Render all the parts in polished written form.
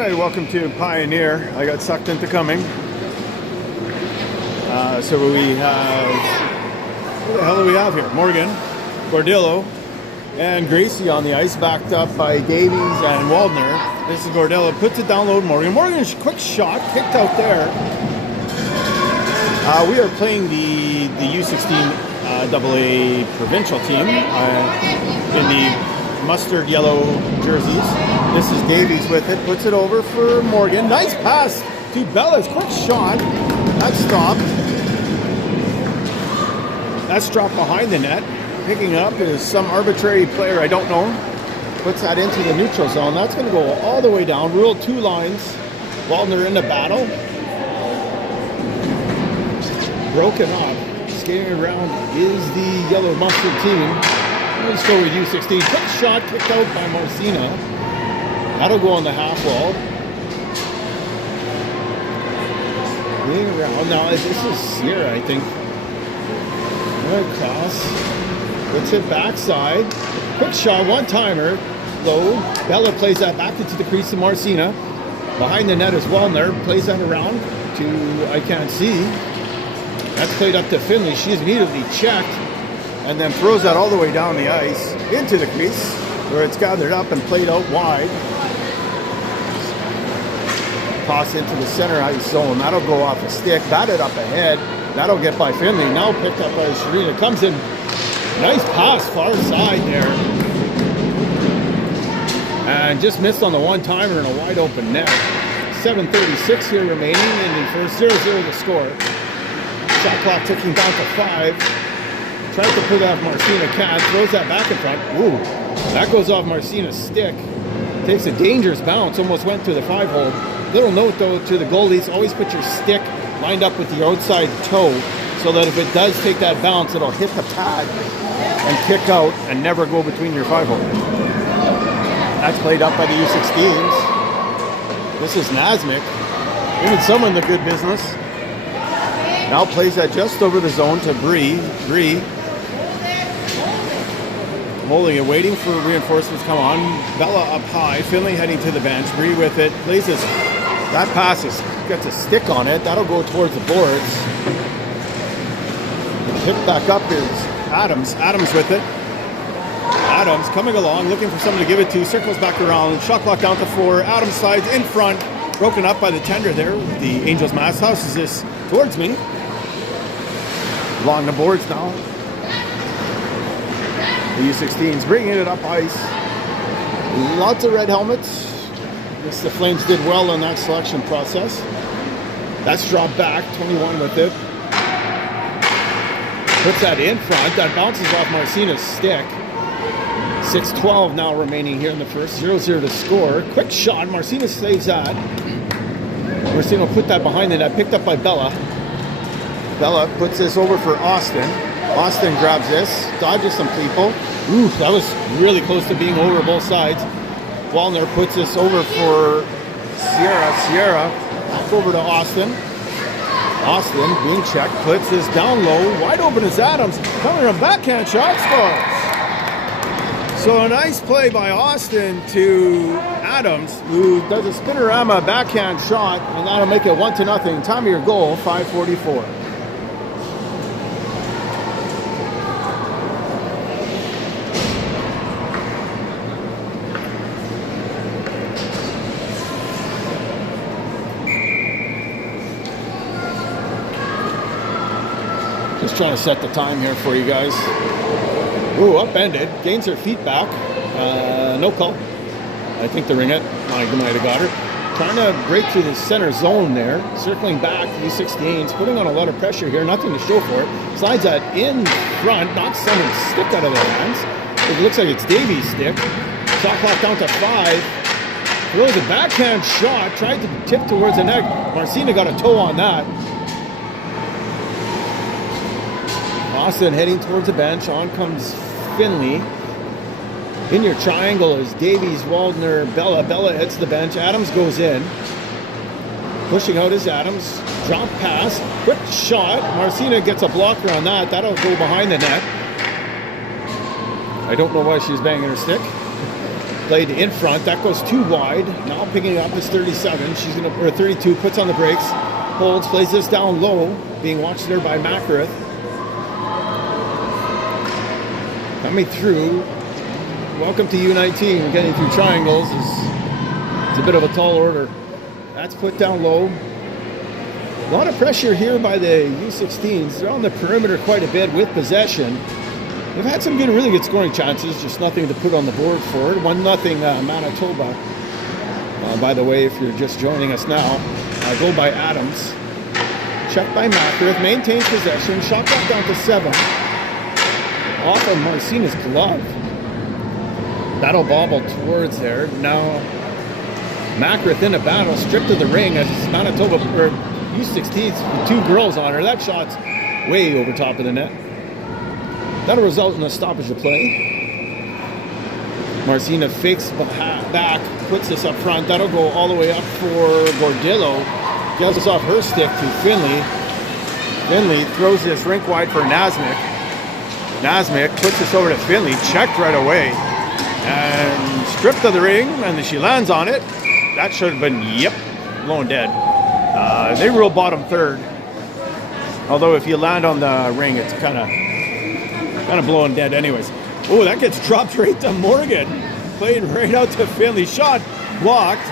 Alright, welcome to Pioneer. I got sucked into coming. So we have, who the hell do we have here? Morgan, Gordillo, and Gracie on the ice, backed up by Davies and Waldner. This is Gordillo, puts it down low to Morgan. Morgan's quick shot, kicked out there. We are playing the U16 AAA provincial team in the mustard yellow jerseys. This is Davies with it, puts it over for Morgan. Nice pass to Bella's, quick shot. That stopped. That's dropped behind the net. Picking up is some arbitrary player, I don't know. Puts that into the neutral zone. That's going to go all the way down. Rule two lines. Waldner in the battle. Broken up. Skating around is the yellow mustard team. Let's go with U16. Quick shot kicked out by Marcina. That'll go on the half wall. Being around. Now, this is Sierra, I think. Right across. Puts it backside. Quick shot, one-timer. Low. Bella plays that back into the crease to Marcina. Behind the net is Waldner. Plays that around to I can't see. That's played up to Finley. She's immediately checked. And then throws that all the way down the ice into the crease where it's gathered up and played out wide. Toss into the center ice zone. That'll go off a stick. Batted up ahead. That'll get by Finley. Now picked up by Sharina. Comes in. Nice pass far side there. And just missed on the one-timer in a wide open net. 7:36 here remaining in the first. 0-0 to score. Shot clock ticking down to 5. Tries to put off Marcina, can't. Throws that back in front. Ooh, that goes off Marcina's stick. Takes a dangerous bounce. Almost went to the 5-hole. Little note though to the goalies: always put your stick lined up with the outside toe, so that if it does take that bounce, it'll hit the pad and kick out and never go between your 5-hole. That's played up by the U16s. This is Nasmik. Even someone the good business. Now plays that just over the zone to Bree. Bree holding it, waiting for reinforcements to come on. Bella up high, Finley heading to the bench. Bree with it, plays this. That pass gets a stick on it. That'll go towards the boards. Picked back up is Adams. Adams with it. Adams coming along, looking for someone to give it to. Circles back around. Shot clock down to 4. Adams slides in front. Broken up by the tender there. The Angels Mass House is this towards me. Along the boards now. The U16s bringing it up ice. Lots of red helmets. I guess the Flames did well in that selection process. That's dropped back. 21 with it. Puts that in front. That bounces off Marcina's stick. 6:12 now remaining here in the first. 0-0 to score. Quick shot. Marcina saves that. Marcina put that behind the net. Picked up by Bella. Bella puts this over for Austin. Austin grabs this, dodges some people. Ooh, that was really close to being over both sides. Waldner puts this over for Sierra. Sierra back over to Austin. Austin being checked, puts this down low. Wide open is Adams. Coming from backhand shot, scores. So a nice play by Austin to Adams, who does a spinorama backhand shot, and that'll make it 1-0. Time of your goal, 5:44. Just trying to set the time here for you guys. Ooh, upended. Gains her feet back. No call. I think the ringette might have got her. Trying to break through the center zone there. Circling back, U16s. Putting on a lot of pressure here. Nothing to show for it. Slides that in front. Knocks someone's stick out of their hands. It looks like it's Davies' stick. Shot clock down to 5. Throws a backhand shot. Tried to tip towards the net. Marcina got a toe on that. Austin heading towards the bench. On comes Finley. In your triangle is Davies, Waldner, Bella. Bella hits the bench. Adams goes in. Pushing out is Adams. Drop pass. Quick shot. Marcina gets a blocker on that. That'll go behind the net. I don't know why she's banging her stick. Played in front. That goes too wide. Now picking up is 37. She's gonna, or 32. Puts on the brakes. Holds. Plays this down low. Being watched there by Makareth. Coming through. Welcome to U19. Getting through triangles it's a bit of a tall order. That's put down low. A lot of pressure here by the U16s. They're on the perimeter quite a bit with possession. They've had some really good scoring chances, just nothing to put on the board for it. 1-0 Manitoba. By the way, if you're just joining us now, goal by Adams. Checked by Makareth, maintains possession, shot clock down to 7. Off of Marcina's glove. Battle bobble towards there. Now Makareth in a battle, stripped of the ring as Manitoba, or U16s, with 2 girls on her. That shot's way over top of the net. That'll result in a stoppage of play. Marcina fakes back, puts this up front. That'll go all the way up for Gordillo. Gets us off her stick to Finley. Finley throws this rink wide for Nasmik. Nasmik puts this over to Finley, checked right away. And stripped of the ring, and then she lands on it. That should have been, yep, blown dead. They rule bottom third. Although if you land on the ring, it's kind of blowing dead anyways. Oh, that gets dropped right to Morgan. Played right out to Finley. Shot blocked.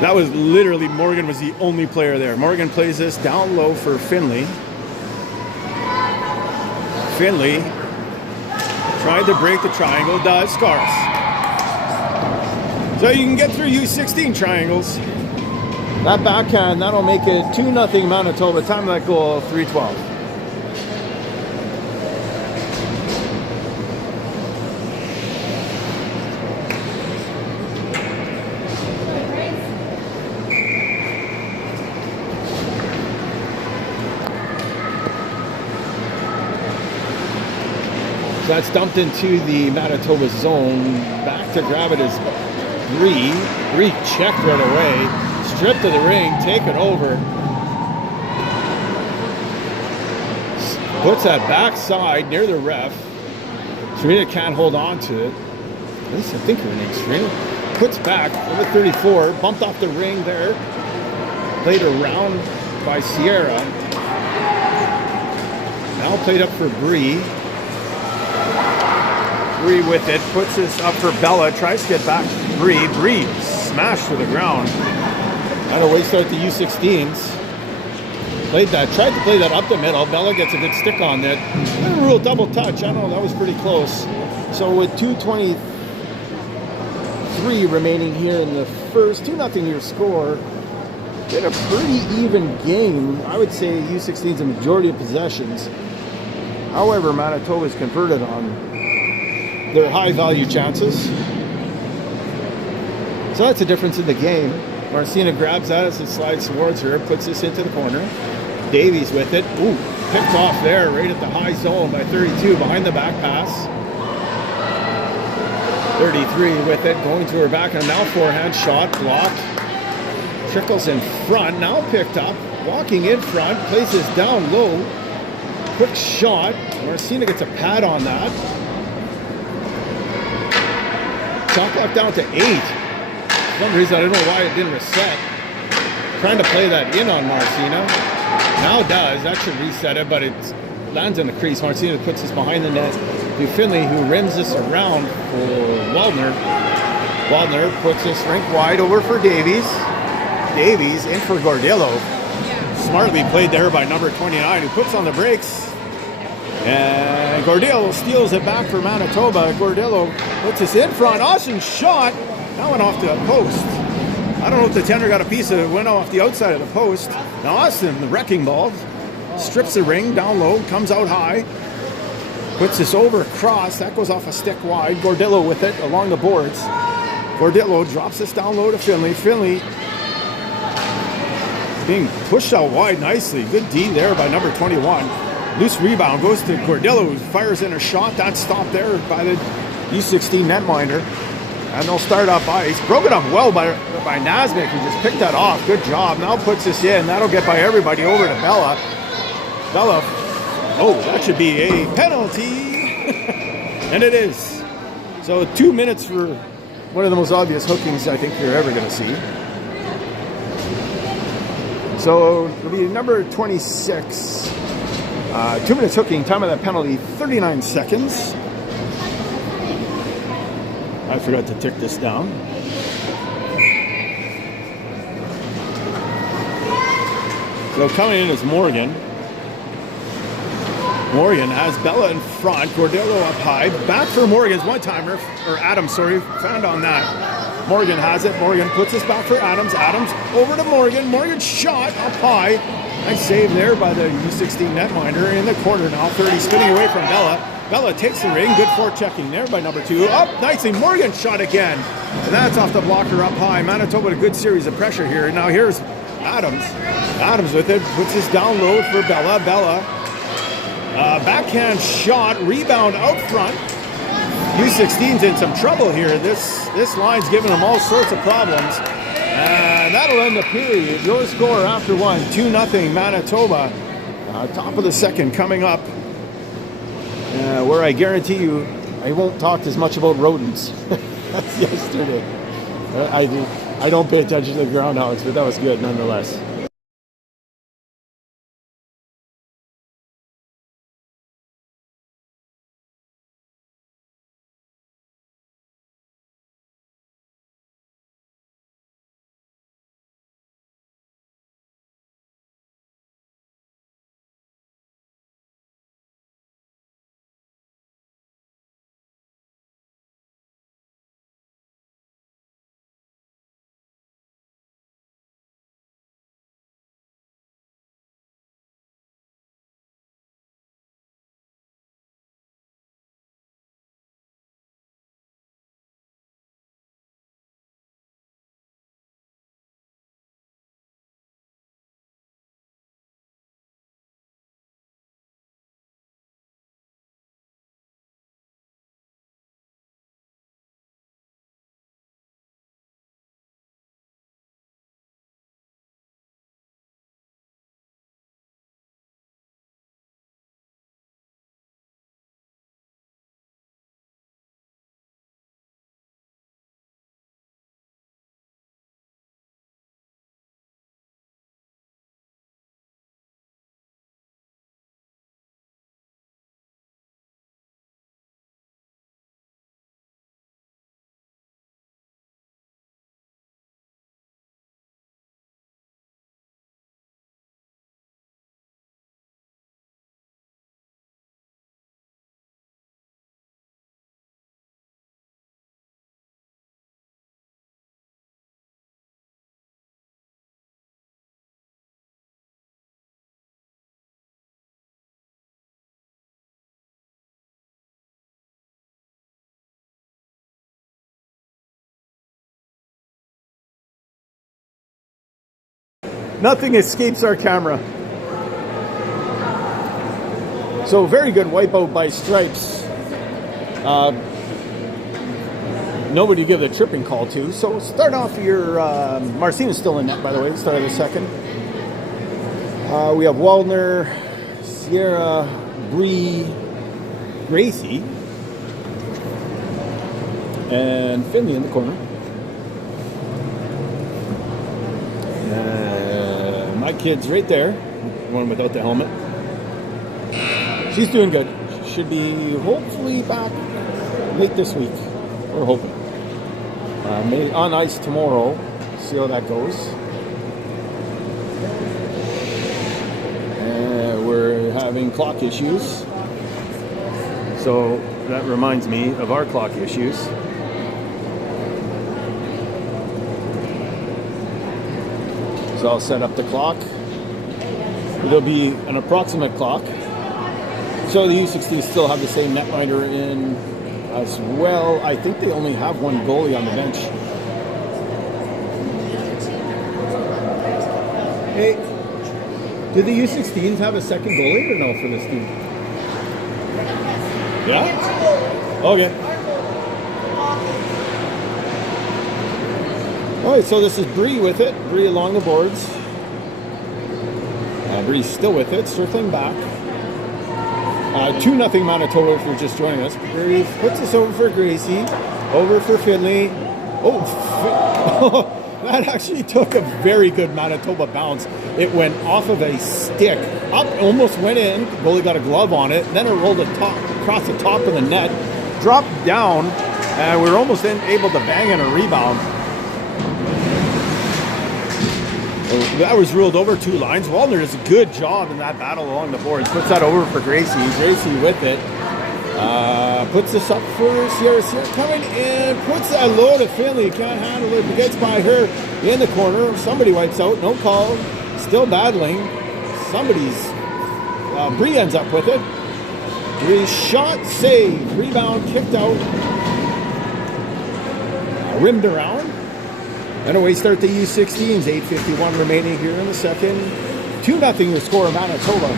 That was literally, Morgan was the only player there. Morgan plays this down low for Finley. Finley tried to break the triangle, does, scars. So you can get through U16 triangles. That backhand, that'll make it 2-0 Manitoba. Time of that goal, 3:12. So that's dumped into the Manitoba zone. Back to grab it is Bree. Bree checked right away. Stripped of the ring, take it over. Puts that backside near the ref. Serena can't hold on to it. At least I think her name's Serena. Puts back, number 34, bumped off the ring there. Played around by Sierra. Now played up for Bree. Bree with it, puts this up for Bella, tries to get back to Bree. Bree smashed to the ground. That'll way start the U16s. Played that, tried to play that up the middle. Bella gets a good stick on that. Rule double touch. I don't know, that was pretty close. So with 2:23 remaining here in the first, 2-0 your score. Been a pretty even game. I would say U16's a majority of possessions. However, Manitoba's converted on their high value chances. So that's a difference in the game. Marcina grabs that as it slides towards her, puts this into the corner. Davies with it. Ooh, picked off there, right at the high zone by 32, behind the back pass. 33 with it, going to her back, and now forehand shot, blocked. Trickles in front, now picked up, walking in front, places down low. Quick shot. Marcina gets a pad on that. Shot clock down to 8. For some reason, I don't know why it didn't reset. Trying to play that in on Marcina. Now does. That should reset it, but it lands in the crease. Marcina puts this behind the net to Finley, who rims this around for Waldner. Waldner puts this rink wide over for Davies. Davies in for Gordillo. Smartly played there by number 29, who puts on the brakes. And Gordillo steals it back for Manitoba. Gordillo puts this in front. Awesome shot. That went off the post. I don't know if the tender got a piece of it. Went off the outside of the post. Now Austin, the wrecking ball, strips the ring down low, comes out high, puts this over across. That goes off a stick wide. Gordillo with it along the boards. Gordillo drops this down low to Finley. Finley being pushed out wide nicely. Good D there by number 21. Loose rebound goes to Gordillo, who fires in a shot. That stopped there by the U16 netminder. And they'll start up ice. Broken up well by Nasmik, who just picked that off. Good job. Now puts this in. That'll get by everybody over to Bella. Bella. Oh, that should be a penalty. And it is. So 2 minutes for one of the most obvious hookings I think you're ever going to see. So it'll be number 26. 2 minutes hooking, time of that penalty, 39 seconds. I forgot to tick this down. So coming in is Morgan. Morgan has Bella in front, Cordero up high. Back for Morgan's one-timer, or Adams, sorry, found on that. Morgan has it. Morgan puts this back for Adams. Adams over to Morgan. Morgan shot up high. Nice save there by the U16 netminder in the corner now. 30 spinning away from Bella. Bella takes the ring. Good forechecking there by number 2. Up nicely. Morgan shot again. And that's off the blocker up high. Manitoba with a good series of pressure here. Now here's Adams. Adams with it. Puts this down low for Bella. Bella. Backhand shot. Rebound out front. U16's in some trouble here. This line's giving them all sorts of problems. And that'll end the period. Your score after one, 2-0 Manitoba. Top of the second coming up. Where I guarantee you I won't talk as much about rodents as yesterday. I don't pay attention to the groundhogs, but that was good nonetheless. Nothing escapes our camera. So very good wipeout by Stripes. Nobody to give the tripping call to. So start off your... Marcina's still in net, by the way. Start of the second. We have Waldner, Sierra, Bree, Gracie, and Finley in the corner. My kid's right there, one without the helmet. She's doing good. Should be hopefully back late this week. We're hoping. On ice tomorrow. See how that goes. We're having clock issues. So that reminds me of our clock issues. So I'll set up the clock. It'll be an approximate clock. So the U16 still have the same netminder in as well. I think they only have one goalie on the bench. Hey, do the U16s have a second goalie or no for this team? Yeah? Okay. Alright, so this is Bree with it. Bree along the boards. Bree's still with it, circling back. 2-0 Manitoba if you're just joining us. Grace puts this over for Gracie. Over for Finley. Oh, that actually took a very good Manitoba bounce. It went off of a stick. Up, almost went in. Goalie got a glove on it. Then it rolled across the top of the net. Dropped down. And we were almost able to bang in a rebound. That was ruled over 2 lines. Waldner does a good job in that battle along the boards. Puts that over for Gracie. Gracie with it. Puts this up for Sierra. Sierra coming in. Puts that low to Finley. Can't handle it. Gets by her in the corner. Somebody wipes out. No call. Still battling. Somebody's... Bree ends up with it. Bree shot, save. Rebound, kicked out. Rimmed around. And away start the U16s. 8:51 remaining here in the second. 2-0 the score of Manitoba.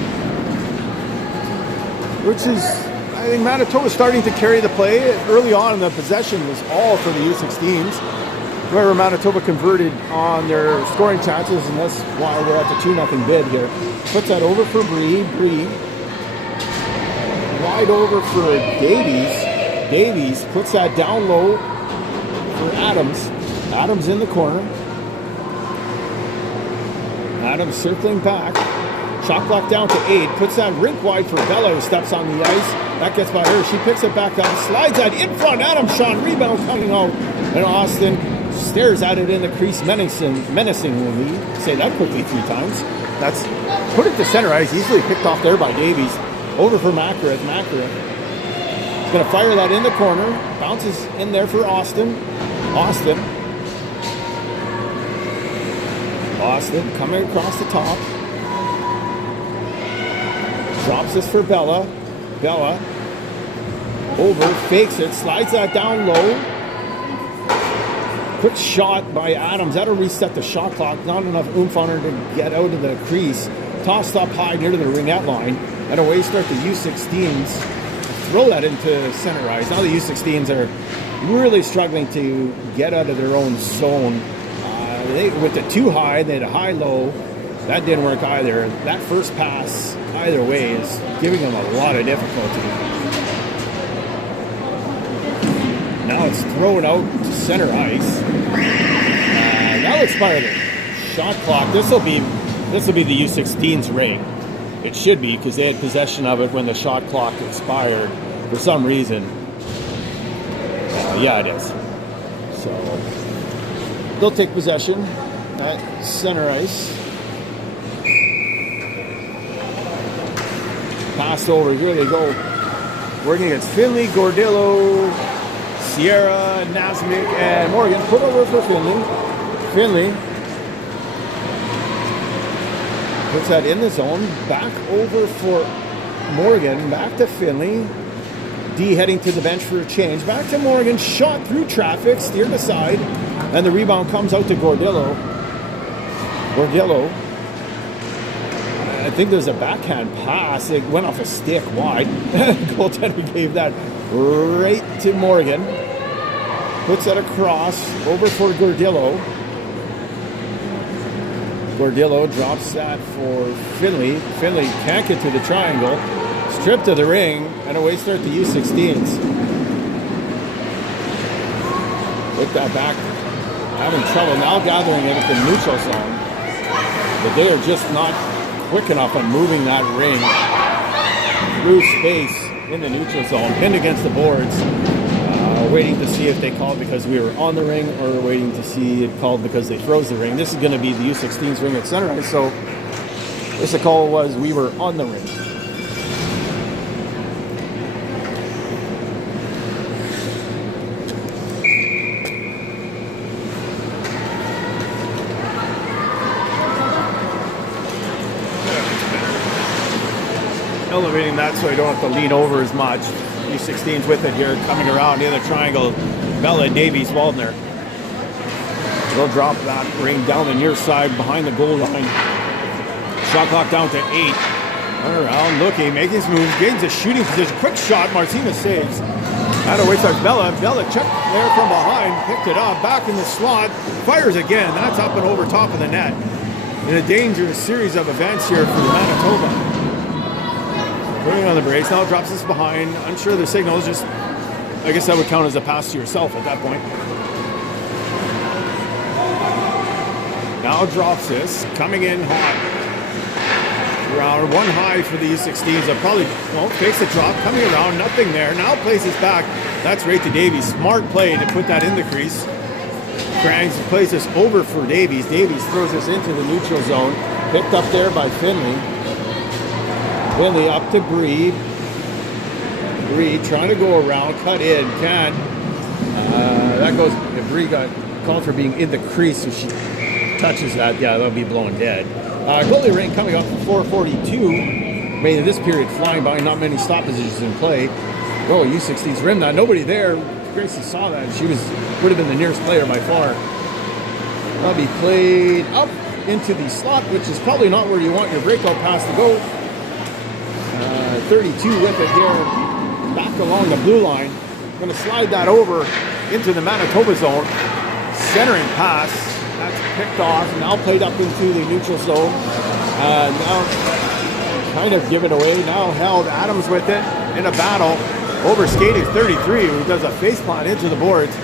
Which is, I think Manitoba starting to carry the play. Early on, the possession was all for the U16s. However, Manitoba converted on their scoring chances, and that's why we're at the 2-0 bid here. Puts that over for Bree. Bree. Wide over for Davies. Davies puts that down low for Adams. Adams in the corner. Adams circling back. Shot clock down to 8. Puts that rink wide for Bella, who steps on the ice. That gets by her. She picks it back up. Slides that in front. Adams shot. Rebound coming out. And Austin stares at it in the crease menacingly. Say that quickly 3 times. That's put it to center ice. Easily picked off there by Davies. Over for Makareth. Makareth is going to fire that in the corner. Bounces in there for Austin. Austin coming across the top. Drops this for Bella. Bella over, fakes it, slides that down low. Quick shot by Adams. That'll reset the shot clock. Not enough oomph on her to get out of the crease. Tossed up high near to the ringette line. And away start the U16s. Throw that into center ice. Now the U16s are really struggling to get out of their own zone. With the too high, they had a high-low. That didn't work either. That first pass, either way, is giving them a lot of difficulty. Now it's thrown out to center ice. That'll expire the shot clock. This will be the U16's ring. It should be, because they had possession of it when the shot clock expired for some reason. Yeah, it is. So they'll take possession at center ice. Passed over. Here they go. Working against Finley, Gordillo, Sierra, Nasmik, and Morgan. Put over for Finley. Finley puts that in the zone. Back over for Morgan. Back to Finley. D heading to the bench for a change. Back to Morgan. Shot through traffic. Steered aside. And the rebound comes out to Gordillo. Gordillo. I think there's a backhand pass. It went off a stick wide. Goaltender gave that right to Morgan. Puts that across. Over for Gordillo. Gordillo drops that for Finley. Finley can't get to the triangle. Stripped to the ring. And away start the U16s. With that back. Having trouble now gathering it at the neutral zone. But they are just not quick enough on moving that ring through space in the neutral zone. Pinned against the boards. Waiting to see if they called because we were on the ring, or waiting to see it called because they froze the ring. This is going to be the U16's ring at center ice. So this call was we were on the ring. Elevating that so I don't have to lean over as much. U16's with it here, coming around in the triangle. Bella, Davies, Waldner. They'll drop that ring down the near side behind the goal line. Shot clock down to 8. Run around, looking, making his moves, gains a shooting position. Quick shot, Martina saves. That away starts Bella. Bella checked there from behind, picked it up, back in the slot, fires again. That's up and over top of the net. In a dangerous series of events here for Manitoba. Putting on the brakes. Now drops this behind. Unsure the signal. Just, I guess that would count as a pass to yourself at that point. Now drops this. Coming in hot. Around one high for the U16s. They'll probably, well, fakes the drop. Coming around. Nothing there. Now plays this back. That's right to Davies. Smart play to put that in the crease. Crangs plays this over for Davies. Davies throws this into the neutral zone. Picked up there by Finley. Finley up to Bree. Bree trying to go around, cut in, can't. That goes, if Bree got called for being in the crease, so she touches that, yeah, that'll be blown dead. Goalie ring coming up for 4:42. Made this period flying by, not many stop positions in play. Oh, U16's rim that. Nobody there. Gracie saw that. She would have been the nearest player by far. That'll be played up into the slot, which is probably not where you want your breakout pass to go. 32 with it here, back along the blue line. Going to slide that over into the Manitoba zone. Centering pass, that's picked off, now played up into the neutral zone. Now kind of given away, now held. Adams with it in a battle. Over skating 33, who does a face plant into the boards.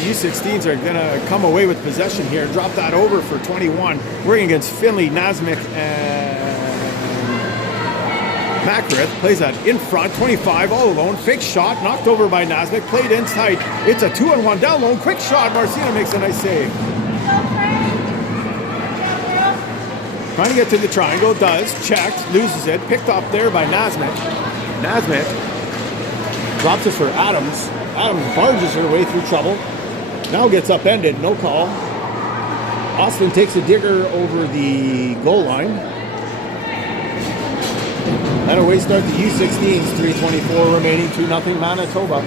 U16s are going to come away with possession here. Drop that over for 21. Working against Finley, Nasmik, and Macrith. Plays that in front, 25 all alone. Fake shot, knocked over by Nasmik. Played inside. It's a 2-on-1 down low. Quick shot. Marcina makes a nice save. Trying to get to the triangle. Does. Checked. Loses it. Picked up there by Nasmik. Nasmik drops it for Adams. Adams barges her way through trouble. Now gets upended. No call. Austin takes a digger over the goal line. And away start the U16s. 3:24 remaining. 2-0 Manitoba.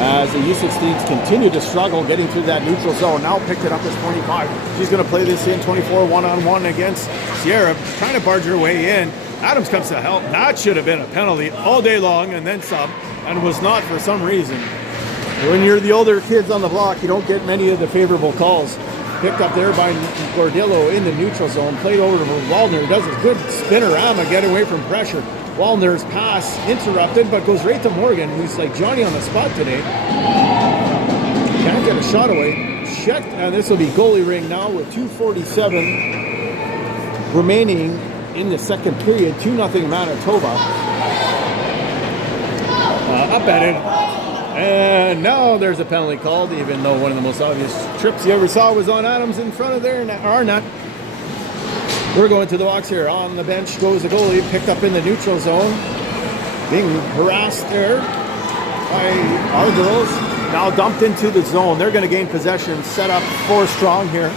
As the U16s continue to struggle getting through that neutral zone. Now picked it up as 25. She's going to play this in 24 one-on-one against Sierra. Trying to barge her way in. Adams comes to help. That should have been a penalty all day long and then some, and was not for some reason. When you're the older kids on the block, you don't get many of the favorable calls. Picked up there by Gordillo in the neutral zone. Played over to Waldner. Does a good spinorama, get away from pressure. Waldner's pass interrupted, but goes right to Morgan, who's like Johnny on the spot today. Can't get a shot away. Checked, and this will be goalie ring now with 2:47 remaining in the second period. 2-0 Manitoba. Upended. And now there's a penalty called, even though one of the most obvious trips you ever saw was on Adams in front of their net, our net. We're going to the box here. On the bench goes the goalie, picked up in the neutral zone. Being harassed there by our girls. Now dumped into the zone. They're going to gain possession. Set up 4 strong here.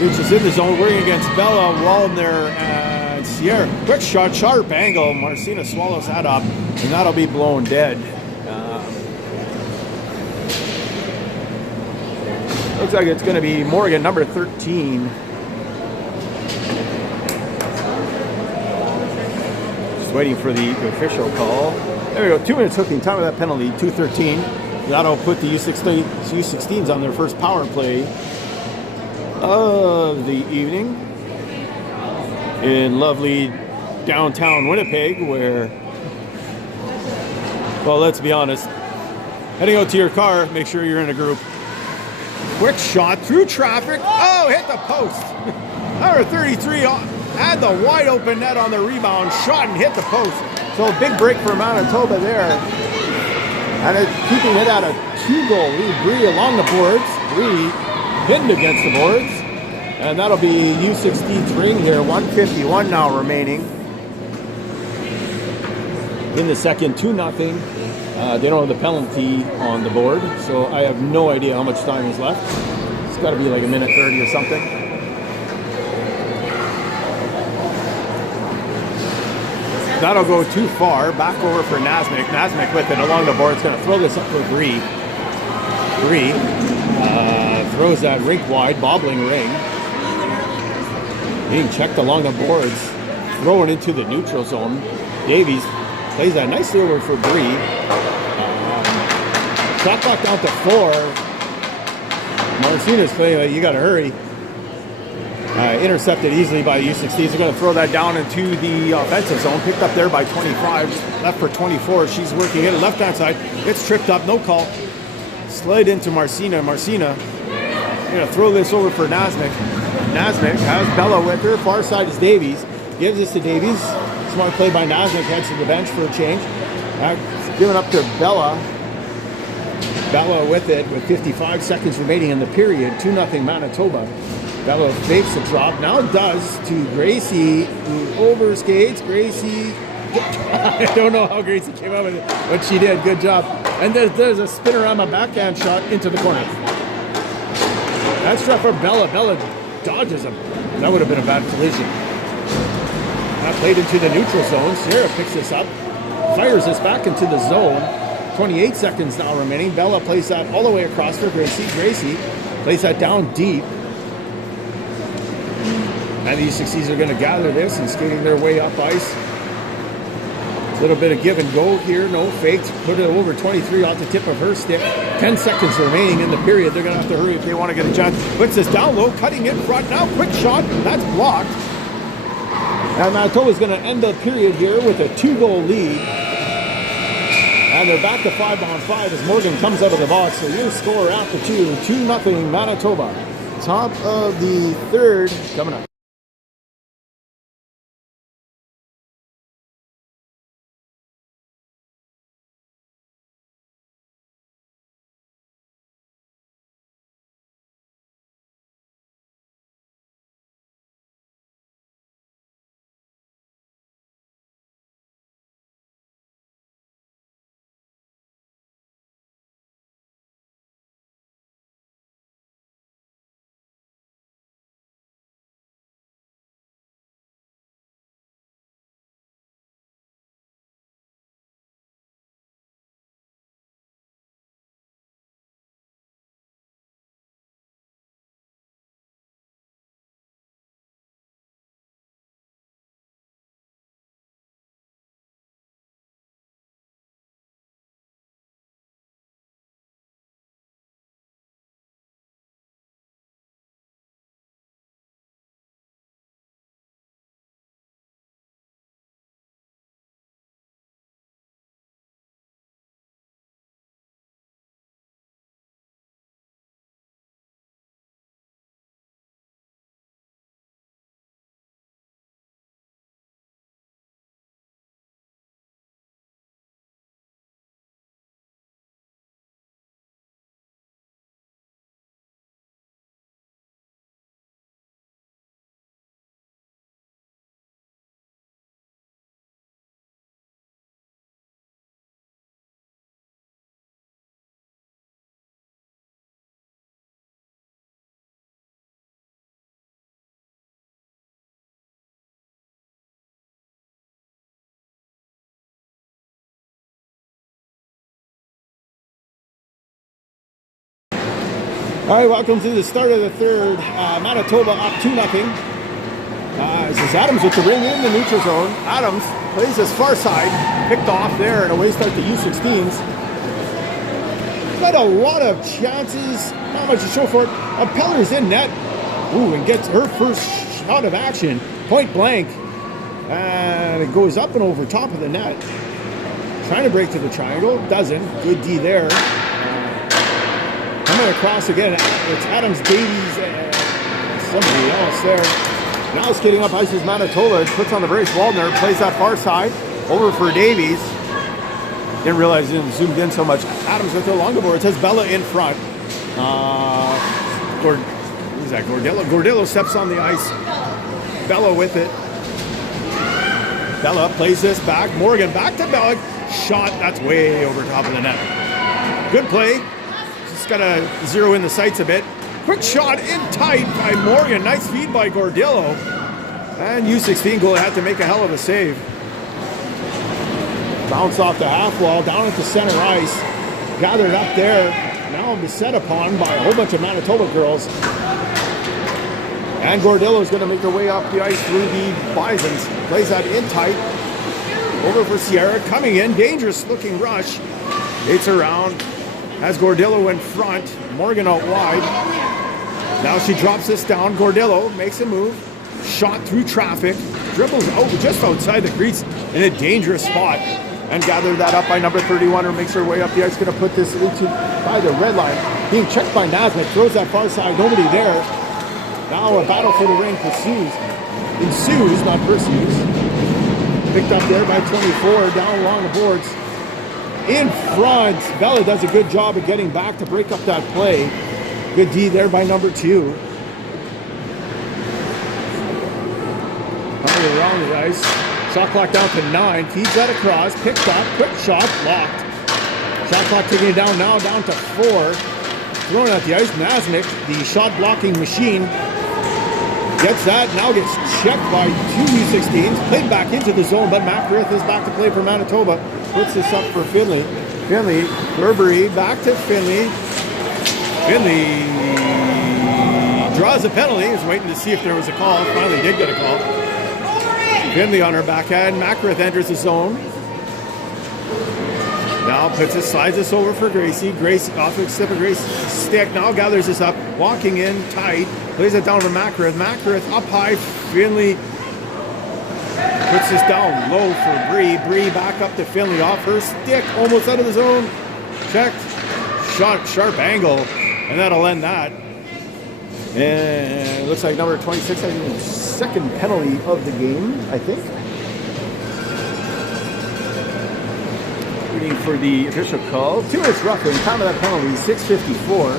Which is in the zone. Working against Bella, Waldner, and Sierra. Quick shot, sharp angle. Marcina swallows that up, and that'll be blown dead. Looks like it's going to be Morgan, number 13. Just waiting for the official call. There we go. 2 minutes hooking. Time of that penalty, 2:13. That'll put the U16s on their first power play of the evening in lovely downtown Winnipeg, where, well, let's be honest, heading out to your car, make sure you're in a group. Quick shot through traffic. Oh, hit the post. Number 33 had the wide open net on the rebound. Shot and hit the post. So a big break for Manitoba there. And it's keeping it at a 2-goal lead. Bree along the boards. Bree pinned against the boards. And that'll be U16's ring here. 1:51 now remaining in the second. 2-0. They don't have the penalty on the board, so I have no idea how much time is left. It's got to be like a minute 30 or something. That'll go too far. Back over for Nasmik. Nasmik with it along the board. It's going to throw this up for Bree. Bree throws that rink wide, bobbling ring. Being checked along the boards. Thrown into the neutral zone. Davies plays that nicely over for Bree. Shot clock down to 4. Marcina's playing, you got to hurry. Intercepted easily by the U16s. They're going to throw that down into the offensive zone. Picked up there by 25. Left for 24. She's working it. Left-hand side. Gets tripped up. No call. Slid into Marcina. Marcina going to throw this over for Nasnik. Nasnik has Bella with her. Far side is Davies. Gives this to Davies. Smart play by Nasnik. Heads to the bench for a change. Given up to Bella. Bella with it with 55 seconds remaining in the period. 2-0 Manitoba. Bella fakes a drop. Now does to Gracie, who overskates. Gracie, I don't know how Gracie came up with it, but she did. Good job. And there's a spin-around backhand shot into the corner. That's struck for Bella. Bella dodges him. That would have been a bad collision. That played into the neutral zone. Sierra picks this up. Fires this back into the zone. 28 seconds now remaining. Bella plays that all the way across for Gracie. Gracie plays that down deep. And the U16s are going to gather this and skating their way up ice. A little bit of give and go here. No fakes. Put it over 23 off the tip of her stick. 10 seconds remaining in the period. They're going to have to hurry if they want to get a chance. Puts this down low, cutting in front. Now quick shot. That's blocked. And Manitoba's going to end the period here with a 2-goal lead. And they're back to 5-on-5 as Morgan comes out of the box. So your score after 2-0 Manitoba. Top of the third coming up. All right, welcome to the start of the third. Manitoba up 2-0. This is Adams with the ring in the neutral zone. Adams plays his far side, picked off there, and away start the U16s. Got a lot of chances, not much to show for it. Peller's in net. Ooh, and gets her first shot of action, point blank. And it goes up and over top of the net. Trying to break to the triangle, doesn't. Good D there. Coming across again, it's Adams, Davies, and somebody else there. Now skating up ice is Manitoba. Puts on the brace. Waldner plays that far side. Over for Davies. Didn't realize it zoomed in so much. Adams with the along the board. It says Bella in front. Who's that? Gordillo. Gordillo steps on the ice. Bella with it. Bella plays this back. Morgan back to Bella. Shot. That's way over top of the net. Good play. Just got to zero in the sights a bit. Quick shot in tight by Morgan. Nice feed by Gordillo. And U16 goal had to make a hell of a save. Bounced off the half wall, down at the center ice. Gathered up there. Now beset upon by a whole bunch of Manitoba girls. And Gordillo's going to make her way up the ice through the Bisons. Plays that in tight. Over for Sierra. Coming in. Dangerous looking rush. Dates around. Has Gordillo in front. Morgan out wide. Now she drops this down. Gordillo makes a move. Shot through traffic. Dribbles out just outside the crease in a dangerous spot. And gathered that up by number 31, or makes her way up the ice. Going to put this into by the red line. Being checked by Nasmith. Throws that far side. Nobody there. Now a battle for the ring ensues, not pursues. Picked up there by 24. Down along the boards. In front. Bella does a good job of getting back to break up that play. Good D there by number 2. Around the ice. Shot clock down to 9. Feeds that across. Picked up. Quick shot. Blocked. Shot clock taking it down now. Down to 4. Throwing at the ice. Nasmith, the shot blocking machine, gets that. Now gets checked by 2 U16s. Played back into the zone, but McGriff is back to play for Manitoba. Puts this up for Finley. Burberry back to Finley. Finley draws a penalty. He was waiting to see if there was a call. Finally did get a call. Finley on her backhand. McGriff enters the zone. Now slides this over for Gracie. Gracie off the slip of Gracie's stick. Now gathers this up. Walking in tight. Plays it down to McGriff. McGriff up high. Finley puts this down low for Bree. Bree back up to Finley off her stick. Almost out of the zone. Checked. Shot. Sharp angle. And that'll end that. And it looks like number 26 has the second penalty of the game, I think. Waiting for the official call. 2 minutes roughing. Time of that penalty, 6:54.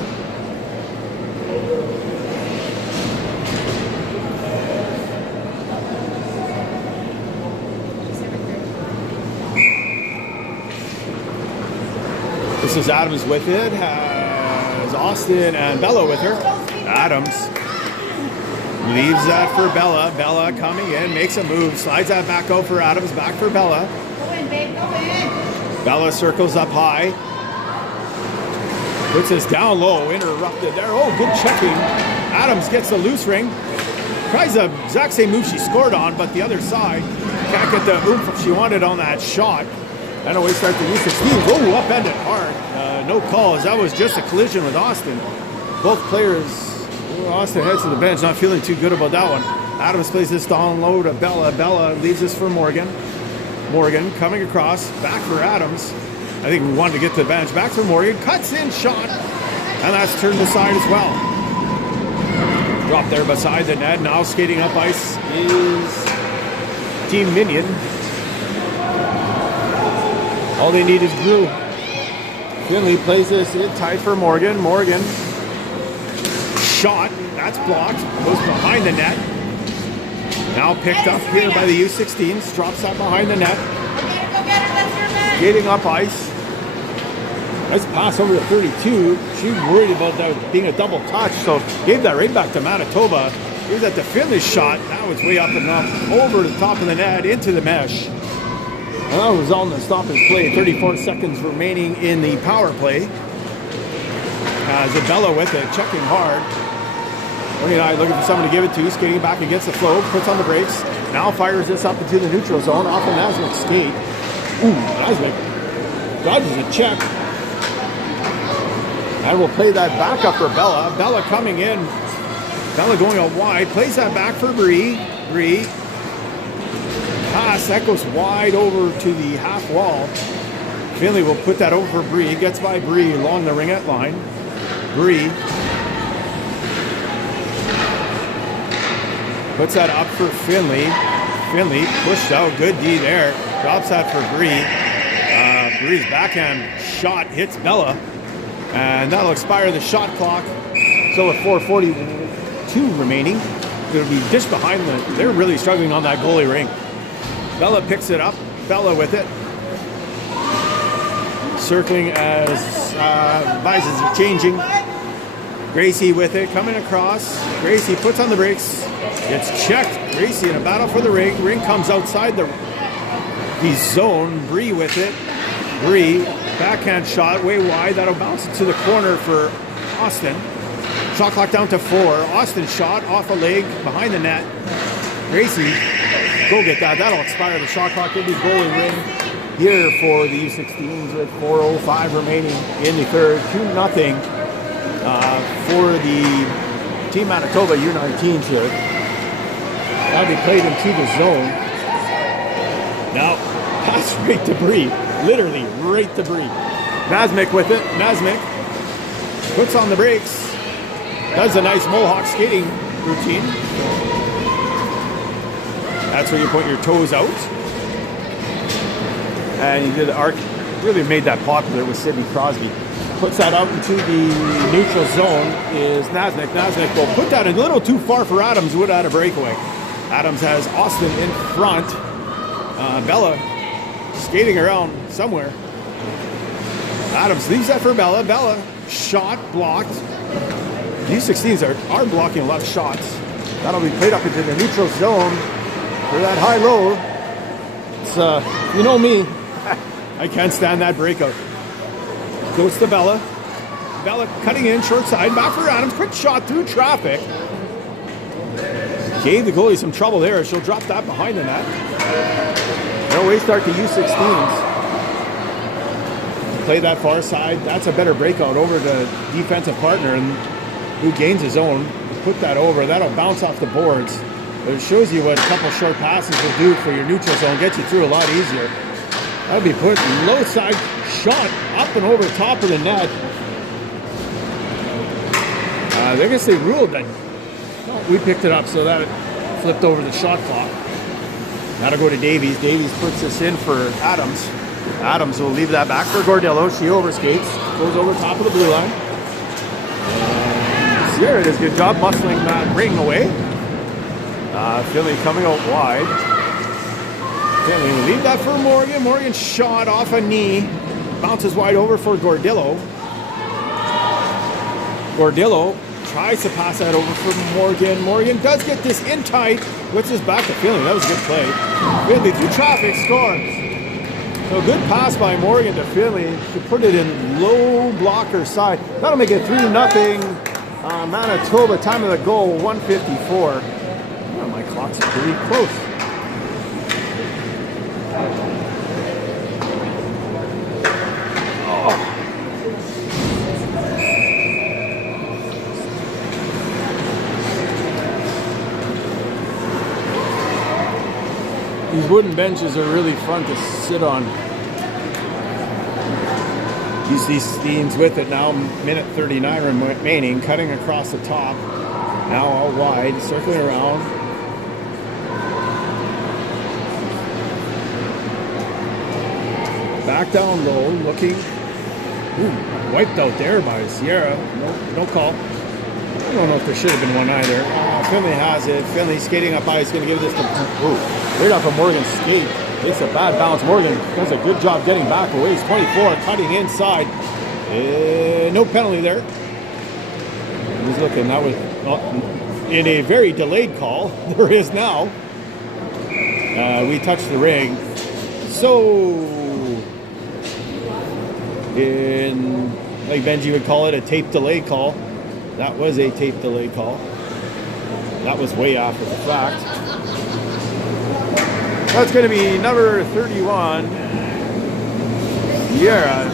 This is Adams with it. Has Austin and Bella with her. Adams leaves that for Bella. Bella coming in, makes a move, slides that back out for Adams, back for Bella. Go in, babe, go in. Bella circles up high. Puts this down low, interrupted there. Oh, good checking. Adams gets the loose ring. Tries the exact same move she scored on, but the other side can't get the oomph she wanted on that shot. And away start the U16. Oh, upended hard. No calls. That was just a collision with Austin. Both players. Austin heads to the bench, not feeling too good about that one. Adams plays this down low to Bella. Bella leaves this for Morgan. Morgan coming across, back for Adams. I think we wanted to get to the bench. Back for Morgan, cuts in, shot. And that's turned aside as well. Drop there beside the net. Now skating up ice is Team Minion. All they need is Drew. Finley plays this in tight for Morgan. Morgan. Shot, that's blocked, goes behind the net. Now picked up here by the U16s, drops that behind the net. Skating up ice. Nice pass over to 32. She worried about that being a double touch, so gave that right back to Manitoba. Here's at the Finley shot. Now it's way up and up, over the top of the net, into the mesh. And that was on the stoppage play. 34 seconds remaining in the power play. Zabella with it, checking hard. 29 looking for someone to give it to, skating back against the flow, puts on the brakes. Now fires this up into the neutral zone, off of Nasmith's skate. Ooh, Nasmith dodges a check. And we'll play that back up for Bella. Bella coming in. Bella going out wide, plays that back for Bree. Bree. Pass, that goes wide over to the half wall. Finley will put that over for Bree. Gets by Bree along the ringette line. Bree puts that up for Finley. Finley pushed out. Good D there. Drops that for Bree. Bree's backhand shot hits Bella. And that'll expire the shot clock. So with 4:42 remaining, it'll be just behind the... They're really struggling on that goalie ring. Bella picks it up. Bella with it. Circling as Vices are changing. Gracie with it, coming across. Gracie puts on the brakes. It's checked. Gracie in a battle for the ring. Ring comes outside the zone. Bree with it. Bree, backhand shot, way wide. That'll bounce it to the corner for Austin. Shot clock down to 4. Austin shot off a leg behind the net. Gracie, go get that. That'll expire the shot clock. It'll be goalie ring here for the U16s with 4:05 remaining in the third. 2-0 for the Team Manitoba U19s here. That'll be played into the zone. Now, pass right to Bree. Literally, right to Bree. Nasmik with it. Nasmik puts on the brakes. Does a nice Mohawk skating routine. That's where you put your toes out. And he did the arc. Really made that popular with Sidney Crosby. Puts that out into the neutral zone is Nasmik. Nasmik will put that a little too far for Adams. Would have had a breakaway. Adams has Austin in front. Bella skating around somewhere. Adams leaves that for Bella. Bella shot blocked. U16s are blocking a lot of shots. That'll be played up into the neutral zone for that high-low. It's, you know me, I can't stand that breakout. Goes to Bella. Bella cutting in, short side, back for Adams. Quick shot through traffic. Gave the goalie some trouble there. She'll drop that behind the net. No way start to U16s. Play that far side. That's a better breakout over the defensive partner, and who gains his own. Put that over. That'll bounce off the boards. But it shows you what a couple short passes will do for your neutral zone. Get you through a lot easier. That'll be put low side shot up and over the top of the net. I guess they ruled that. Well, we picked it up, so that it flipped over the shot clock. That'll go to Davies. Davies puts this in for Adams. Adams will leave that back for Gordillo. She overskates, goes over top of the blue line. Sierra does a good job muscling that ring away. Philly coming out wide. Philly leave that for Morgan. Morgan shot off a knee. Bounces wide over for Gordillo. Gordillo tries to pass that over for Morgan. Morgan does get this in tight. Puts his back to Philly. That was a good play. Philly through traffic scores. So good pass by Morgan to Philly. She put it in low blocker side. That'll make it 3-0. Manitoba, time of the goal, 1:54. Oh, my clock's pretty close. Oh. These wooden benches are really fun to sit on. These Steens with it now, minute 39 remaining, cutting across the top. Now all wide, circling around. Back down low, looking. Ooh, wiped out there by Sierra. No call. I don't know if there should have been one either. Finley has it. Finley skating up high. He's going to give this to... Ooh, right off of Morgan's skate. It's a bad bounce. Morgan does a good job getting back away. He's 24, cutting inside. No penalty there. He's looking. That was in a very delayed call. There is now. We touched the ring. So, in, like Benji would call it, a tape delay call. That was a tape delay call. That was way after the fact. That's going to be number 31. Sierra.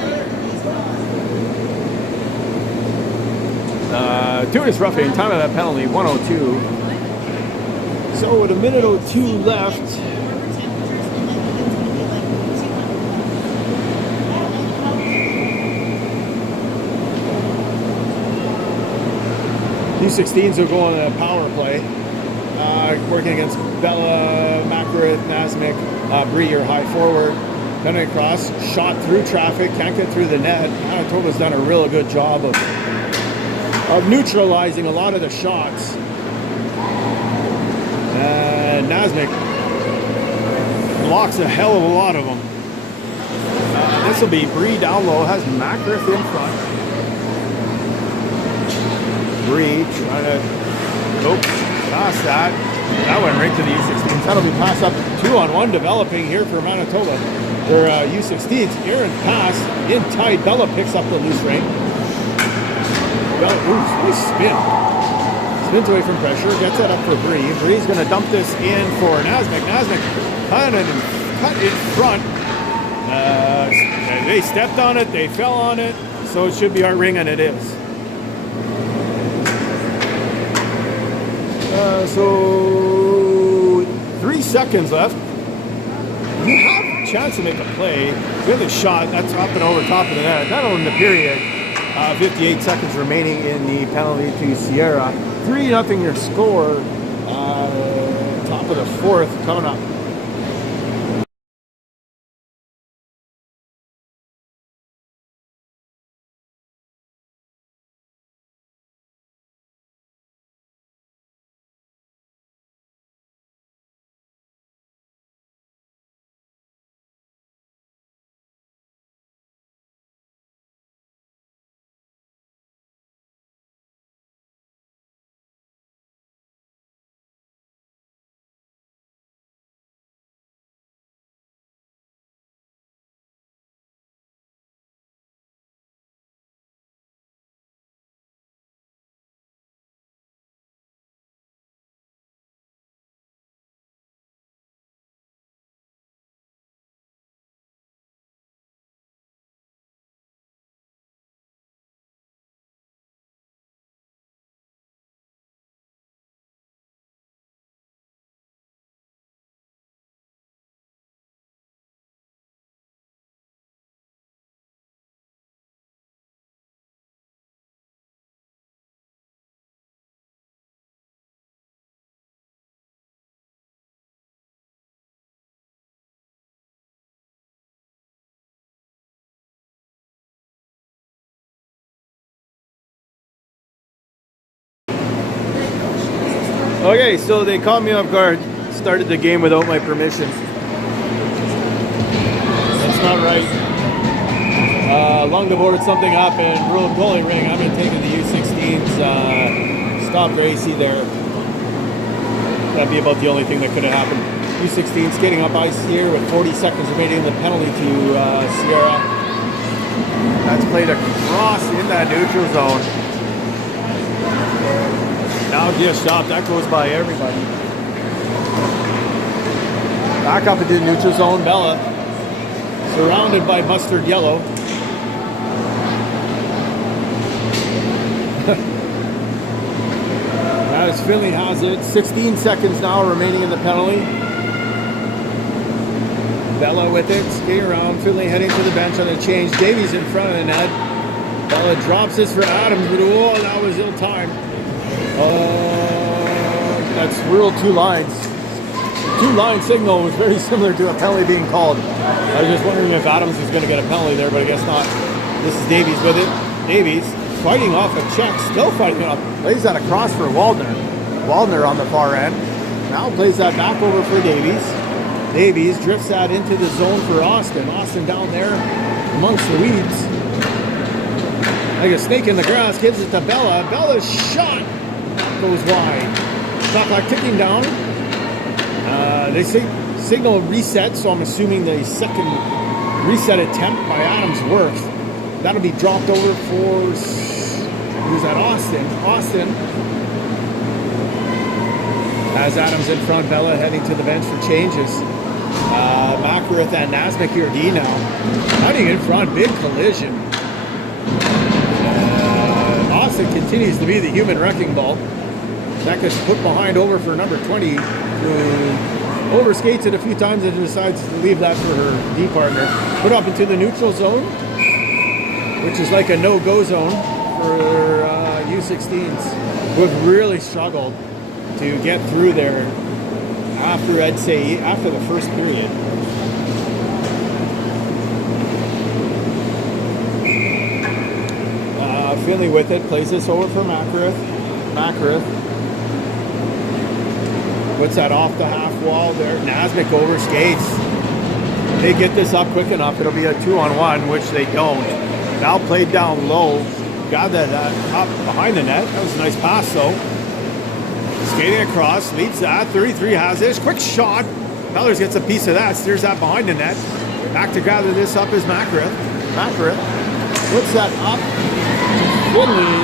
Tunis roughing, time of that penalty, 1:02. So with a minute 02 left. U16s will go on a power play. Working against Bella, Makarith, Nasmik, Bree, your high forward. Coming across, shot through traffic, can't get through the net. Manitoba's done a real good job of neutralizing a lot of the shots. And Nasmik blocks a hell of a lot of them. This will be Bree down low, has Makarith in front. Bree trying to go past that. That went right to the U16s. That'll be passed up 2-on-1 developing here for Manitoba. Their U16s. Aaron pass in tight. Bella picks up the loose ring. Bella, nice spin. Spins away from pressure. Gets that up for Bree. Bree's going to dump this in for Nasmik. Nasmik cut in front. They stepped on it. They fell on it. So it should be our ring, and it is. So 3 seconds left. You have a chance to make a play. Good a shot. That's up and over top of the net. Not only in the period. 58 seconds remaining in the penalty to Sierra. 3-0 your score. Top of the fourth coming up. Okay, so they caught me off guard. Started the game without my permission. That's not right. Along the board, something happened. Rule goalie ring. I'm going to take the U16s. Stop Gracie there. That'd be about the only thing that could have happened. U16 skating up ice here with 40 seconds remaining in the penalty to Sierra. That's played across in that neutral zone. Now just stop. That goes by everybody. Back up into the neutral zone. Bella surrounded by mustard yellow. As Finley has it. 16 seconds now remaining in the penalty. Bella with it. Skating around. Finley heading to the bench on the change. Davies in front of the net. Bella drops this for Adams, but oh, that was ill-timed. That's real two lines. Two-line signal was very similar to a penalty being called. I was just wondering if Adams was going to get a penalty there, but I guess not. This is Davies with it. Davies fighting off a check, still fighting off. Plays that across for Waldner. Waldner on the far end. Now plays that back over for Davies. Davies drifts that into the zone for Austin. Austin down there amongst the weeds. Like a snake in the grass, gives it to Bella. Bella's shot goes wide. Shot clock ticking down. They signal reset, so I'm assuming the second reset attempt by Adams works. That'll be dropped over for, who's that? Austin. Austin has Adams in front. Bella heading to the bench for changes. Makarith and Nasmik here D now. Heading in front, big collision. Austin continues to be the human wrecking ball. That gets put behind over for number 20, who overskates it a few times and decides to leave that for her D partner. Put up into the neutral zone, which is like a no-go zone for U16s, who have really struggled to get through there after, I'd say, after the first period. Finley with it, plays this over for Makarith. Puts that off the half wall there. Nasmik overskates. They get this up quick enough, it'll be a 2-on-1, which they don't. Now played down low. Got that up behind the net. That was a nice pass though. Skating across, leads that. 33 has this. Quick shot. Mellors gets a piece of that, steers that behind the net. Back to gather this up is Makarith. Makarith puts that up. Finley,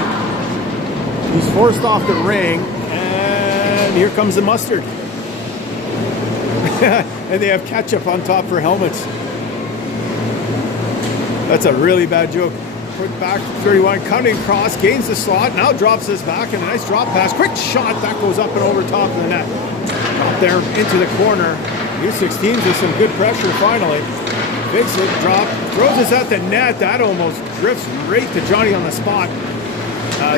he's forced off the ring, and here comes the mustard. And they have ketchup on top for helmets. That's a really bad joke. put back to 31, cutting cross, gains the slot, now drops this back, and a nice drop pass. Quick shot, that goes up and over top of the net. Up there into the corner. U16s with some good pressure finally. Fakes it, drop, throws us at the net. That almost drifts right to Johnny on the spot.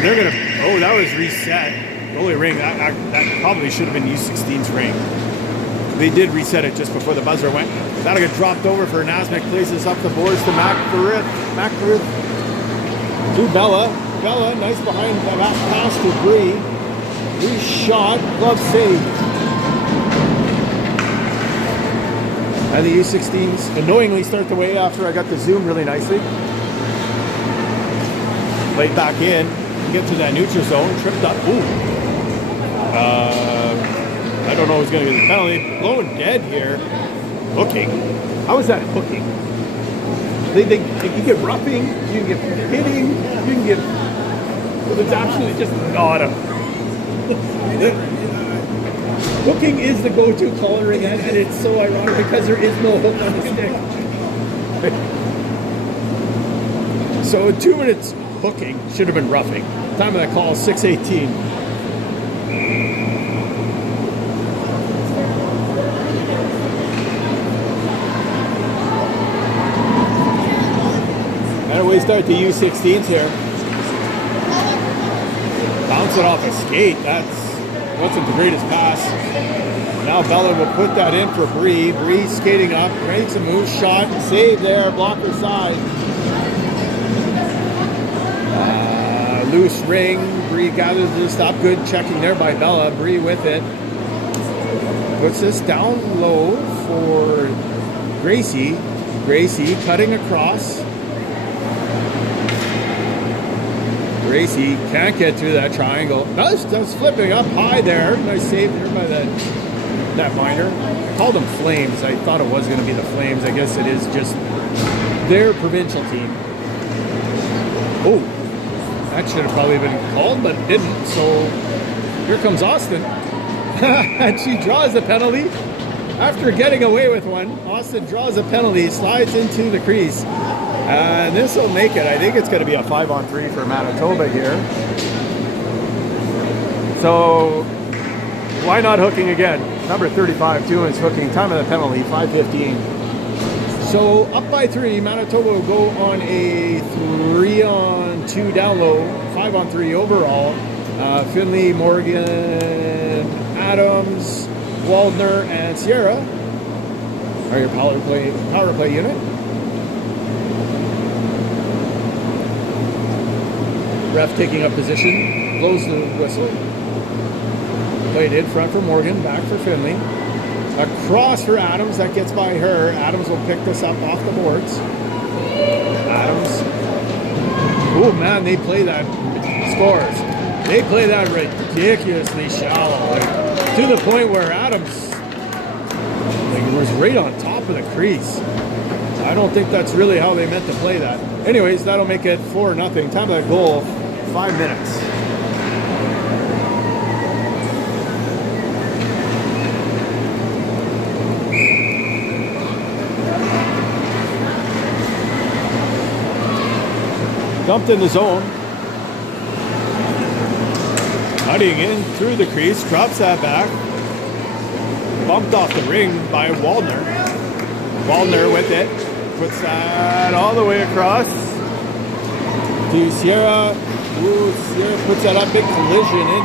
They're gonna, oh, that was reset. Goalie ring, that probably should have been U16's ring. They did reset it just before the buzzer went. That'll get dropped over for Nasmik. Places up the boards to McFarith. To Bella. Bella, nice behind that pass to Bree. Bree shot, glove save. And the U16s annoyingly start the way after I got the zoom really nicely. Played back in, get to that neutral zone, tripped up. Ooh. I don't know who's going to get the penalty. Blown dead here. Hooking. How is that hooking? They can get roughing, you can get hitting, you can get... It's absolutely just not a... Hooking is the go-to call in, and it's so ironic because there is no hook on the stick. So 2 minutes hooking should have been roughing. Time of that call, 6:18. And we start the U16s here. Bounce it off a skate. Wasn't the greatest pass. Now Bella will put that in for Bree. Bree skating up, makes a move, shot, save there, blocker side. Loose ring. Bree gathers this up. Good checking there by Bella. Bree with it. Puts this down low for Gracie. Gracie cutting across. Gracie can't get through that triangle. That's flipping up high there. Nice save there by that netminder. I called them Flames. I thought it was going to be the Flames. I guess it is just their provincial team. Oh, that should have probably been called, but it didn't. So here comes Austin. And she draws a penalty. After getting away with one, Austin draws a penalty, slides into the crease. And this will make it. I think it's going to be a 5-on-3 for Manitoba here. So why not hooking again? Number 35, 2 is hooking. Time of the penalty, 5:15. So up by 3, Manitoba will go on a 3-on-2 down low, 5-on-3 overall. Finley, Morgan, Adams, Waldner, and Sierra are your power play unit. Ref taking up position, blows the whistle. Played in front for Morgan, back for Finley. Across for Adams, that gets by her. Adams will pick this up off the boards. Adams. Oh man, they play that, scores. They play that ridiculously shallow. Like, to the point where Adams was right on top of the crease. I don't think that's really how they meant to play that. Anyways, that'll make it 4-0. Time of that goal, 5 minutes. Dumped in the zone. Cutting in through the crease, drops that back. Bumped off the ring by Waldner. Waldner with it. Puts that all the way across to Sierra. Ooh, Sierra puts that up, big collision in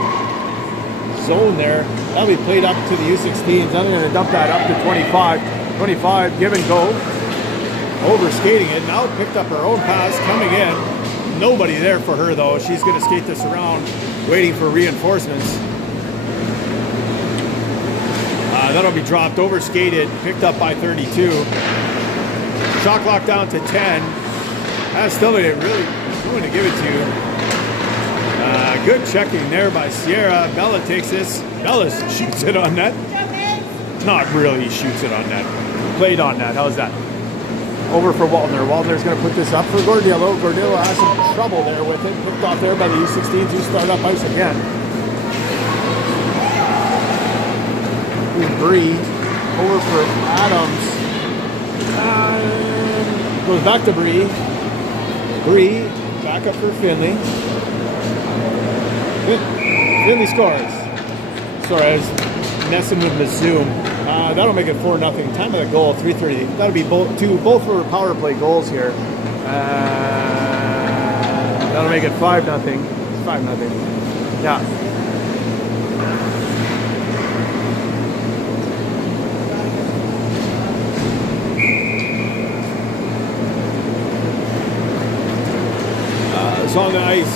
zone there. That'll be played up to the U16s. Then they're going to dump that up to 25. 25, give and go. Over skating it. Now picked up her own pass, coming in. Nobody there for her though. She's going to skate this around, waiting for reinforcements. That'll be dropped, over skated, picked up by 32. Shot clock down to 10. That's still really going to give it to you. Good checking there by Sierra. Bella takes this. Bella shoots it on net. Not really shoots it on net. Played on net. How's that? Over for Waldner. Waldner's going to put this up for Gordillo. Gordillo has some trouble there with it. Picked off there by the U16s who start up ice again. Bree over for Adams. Goes back to Bree. Bree Back up for Finley. Finley scores. Sorry, I was messing with the zoom. That'll make it 4-0. Time of the goal, 3:30. That'll be both for power play goals here. That'll make it 5-0. 5-0. Yeah. It's on the ice.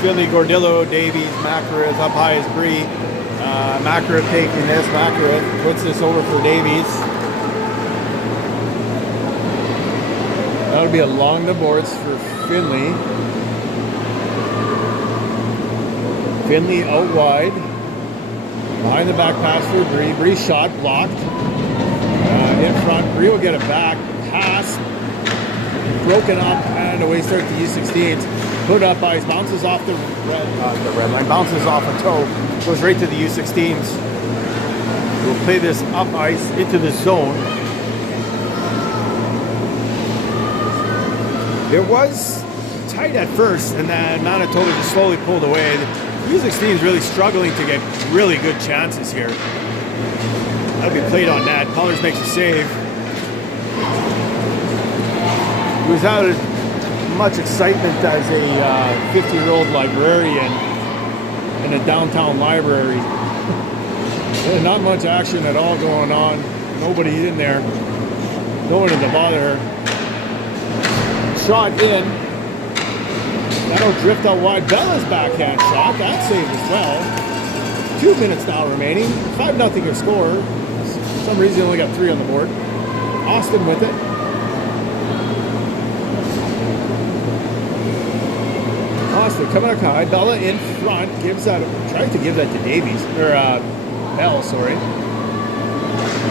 Finley, Gordillo, Davies, Makarov up high is Bree. Makarov taking this. Makarov puts this over for Davies. That'll be along the boards for Finley. Finley out wide. Behind the back pass for Bree. Bree shot blocked. In front. Bree will get it back. Pass. Broken up and away start to U16s. Put up ice, bounces off the red line, bounces off a toe, goes right to the U16s. We'll play this up ice into the zone. It was tight at first, and then Manitoba just slowly pulled away. The U16s really struggling to get really good chances here. That'll be played on net. Pollers makes a save. He was out of much excitement as a 50-year-old librarian in a downtown library. Not much action at all going on. Nobody in there. No one to bother her. Shot in. That'll drift out wide. Bella's backhand shot. That saved as well. 2 minutes now remaining. 5-0 your score. For some reason, only got 3 on the board. Austin with it. Austin coming up high. Bella in front. Tries to give that to Davies. Or Bell, sorry.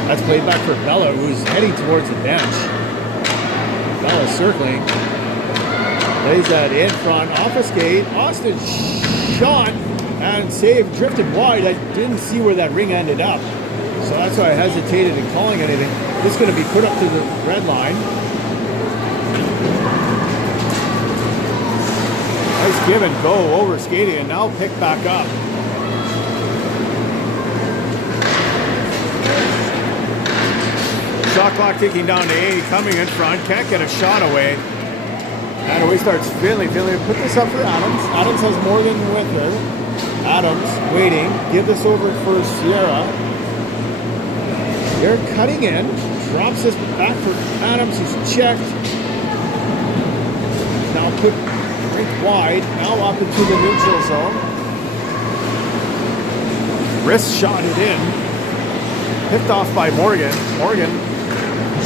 That's played back for Bella, who's heading towards the bench. Bella circling. Lays that in front. Off a skate. Austin shot and saved. Drifted wide. I didn't see where that ring ended up. So that's why I hesitated in calling anything. This is going to be put up to the red line. Nice give and go over skating and now pick back up. Shot clock ticking down to 8. Coming in front. Can't get a shot away. And away starts Finley. Finley put this up for Adams. Adams has more than with her. Adams waiting. Give this over for Sierra. They're cutting in. Drops this back for Adams. He's checked. Now put right wide. Now up into the neutral zone. Wrist shot it in. Picked off by Morgan. Morgan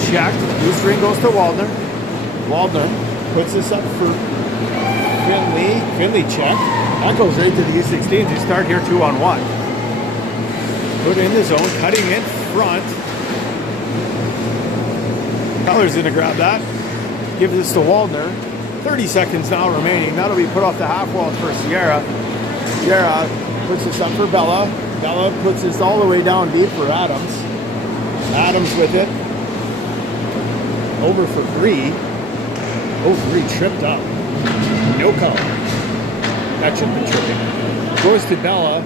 checked. Loose ring goes to Waldner. Waldner puts this up for Finley. Finley check. That goes right to the U16s. You start here 2-on-1. Put in the zone. Cutting in front. Collar's going to grab that. Give this to Waldner. 30 seconds now remaining. That'll be put off the half wall for Sierra. Sierra puts this up for Bella. Bella puts this all the way down deep for Adams. Adams with it. Over for Bree. Oh, Bree tripped up. No color. That shouldn't be tripping. Goes to Bella.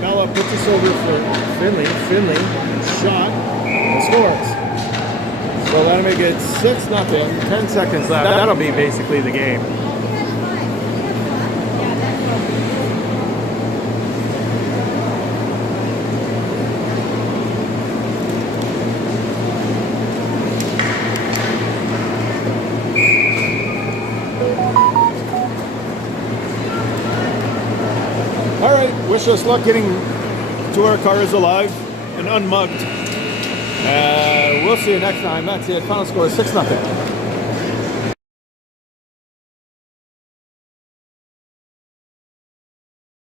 Bella puts this over for Finley. Finley shot and scores. So that'll make it 6-0. 10 seconds left. That'll be basically the game. All right, wish us luck getting to our cars alive and unmugged. We'll see you next time. That's it. Final score is 6-0.